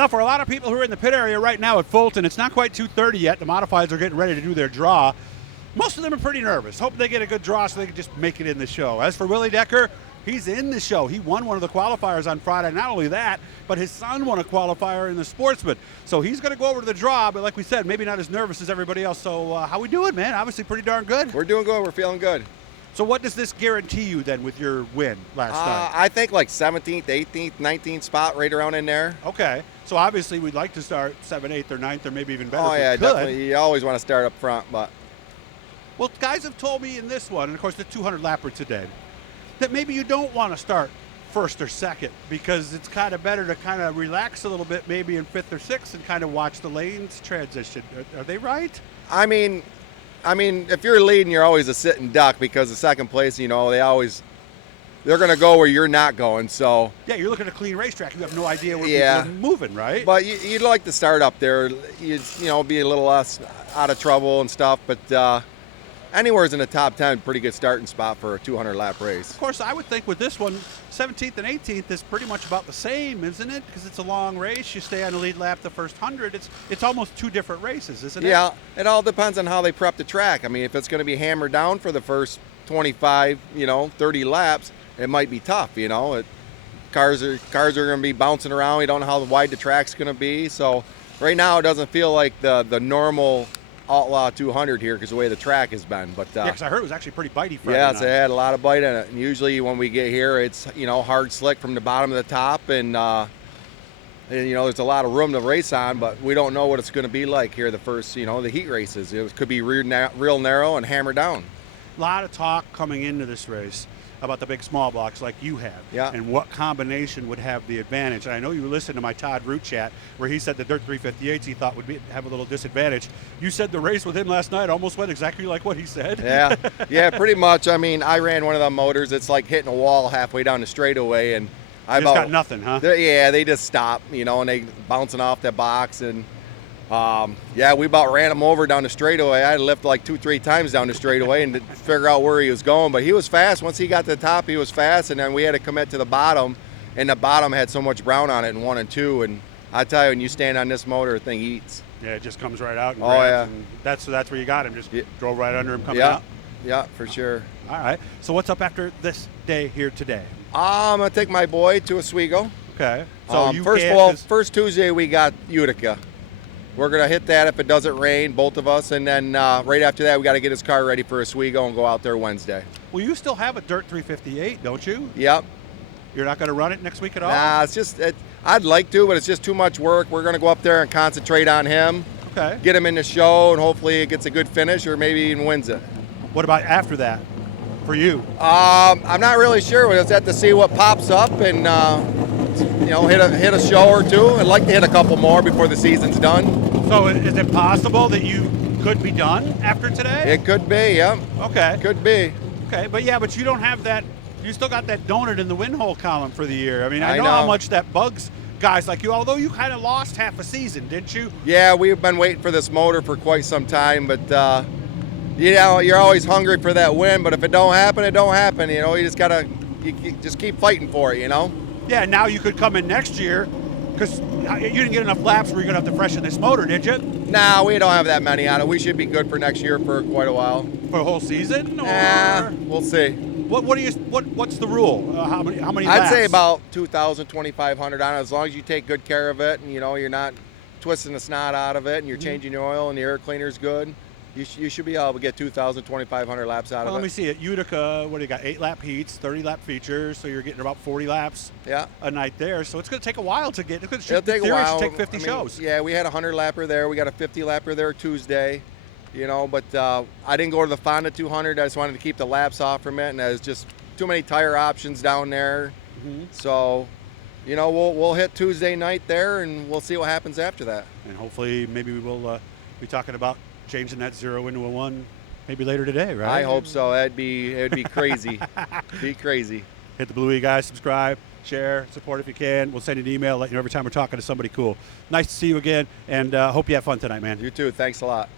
Well, for a lot of people who are in the pit area right now at Fulton, it's not quite 2:30 yet. The modifieds are getting ready to do their draw. Most of them are pretty nervous. Hope they get a good draw so they can just make it in the show. As for Willy Decker, he's in the show. He won one of the qualifiers on Friday. Not only that, but his son won a qualifier in the Sportsman. So he's going to go over to the draw, but like we said, maybe not as nervous as everybody else. So how we doing, man? Obviously pretty darn good. We're doing good. We're feeling good. So what does this guarantee you then with your win last night? I think like 17th, 18th, 19th spot right around in there. Okay. So obviously we'd like to start 7th, 8th, or 9th, or maybe even better. Oh, yeah, definitely. You always want to start up front, but. Well, guys have told me in this one, and of course the 200 lapper today, that maybe you don't want to start first or second because it's kind of better to kind of relax a little bit maybe in 5th or 6th and kind of watch the lanes transition. Are they right? I mean, if you're leading, you're always a sitting duck because the second place, they're going to go where you're not going. So yeah, you're looking at a clean racetrack. You have no idea where people are moving, right? But you'd like to start up there. You'd be a little less out of trouble and stuff. But anywhere's in the top 10, pretty good starting spot for a 200-lap race. Of course, I would think with this one, 17th and 18th is pretty much about the same, isn't it? Because it's a long race. You stay on the lead lap the first 100. It's almost two different races, isn't it? Yeah, it all depends on how they prep the track. I mean, if it's going to be hammered down for the first 25, 30 laps, it might be tough, Cars are going to be bouncing around. We don't know how wide the track's going to be. So right now it doesn't feel like the normal Outlaw 200 here because the way the track has been. But yeah, because I heard it was actually pretty bitey Friday night. It had a lot of bite in it. And usually when we get here, it's hard slick from the bottom to the top, and there's a lot of room to race on. But we don't know what it's going to be like here the first the heat races. It could be real narrow and hammer down. A lot of talk coming into this race about the big small blocks like you have, and what combination would have the advantage. And I know you listened to my Todd Root chat where he said the Dirt 358s he thought would have a little disadvantage. You said the race with him last night almost went exactly like what he said. Yeah, pretty much. I mean, I ran one of them motors. It's like hitting a wall halfway down the straightaway, and I just got nothing, huh? They just stop, and they bouncing off that box, and we about ran him over down the straightaway. I had to lift like 2-3 times down the straightaway and to figure out where he was going. But he was fast. Once he got to the top, he was fast. And then we had to commit to the bottom. And the bottom had so much brown on it in 1 and 2. And I tell you, when you stand on this motor, the thing eats. Yeah, it just comes right out. And grabs, and that's where you got him. Just drove right under him coming out. Yeah, for sure. All right. So what's up after this day here today? I'm going to take my boy to Oswego. Okay. So first Tuesday we got Utica. We're going to hit that if it doesn't rain, both of us, and then right after that we got to get his car ready for Oswego and go out there Wednesday. Well, you still have a Dirt 358, don't you? Yep. You're not going to run it next week at all? Nah, I'd like to, but it's just too much work. We're going to go up there and concentrate on him, get him in the show, and hopefully it gets a good finish or maybe even wins it. What about after that for you? I'm not really sure. We'll just have to see what pops up and hit a show or two. I'd like to hit a couple more before the season's done. So is it possible that you could be done after today? It could be, yeah. Okay. Could be. Okay, but you don't have that. You still got that donut in the win hole column for the year. I mean, I know how much that bugs guys like you, although you kind of lost half a season, didn't you? Yeah, we've been waiting for this motor for quite some time, but you're always hungry for that win, but if it don't happen, it don't happen. You just keep fighting for it, Yeah, now you could come in next year because you didn't get enough laps where you're going to have to freshen this motor, did you? Nah, we don't have that many on it. We should be good for next year for quite a while. For a whole season? Or? We'll see. What's the rule? How many laps? I'd say about 2,000, 2,500 on it, as long as you take good care of it and, you're not twisting the snot out of it and you're changing your oil and the air cleaner's good. You should be able to get 2,000, 2,500 laps out of it. Let me see. At Utica, what do you got? 8-lap heats, 30-lap features, so you're getting about 40 laps a night there. So it's going to take a while to get. It'll take a while. It should take 50 shows. Yeah, we had a 100-lapper there. We got a 50-lapper there Tuesday, but I didn't go to the Fonda 200. I just wanted to keep the laps off from it, and there's just too many tire options down there. Mm-hmm. So, we'll hit Tuesday night there, and we'll see what happens after that. And hopefully maybe we will be talking about changing that 0 into a 1 maybe later today, right? I hope so. It'd be crazy. Be crazy. Hit the Blue E guys, subscribe, share, support if you can. We'll send you an email, let you know every time we're talking to somebody cool. Nice to see you again, and hope you have fun tonight, man. You too. Thanks a lot.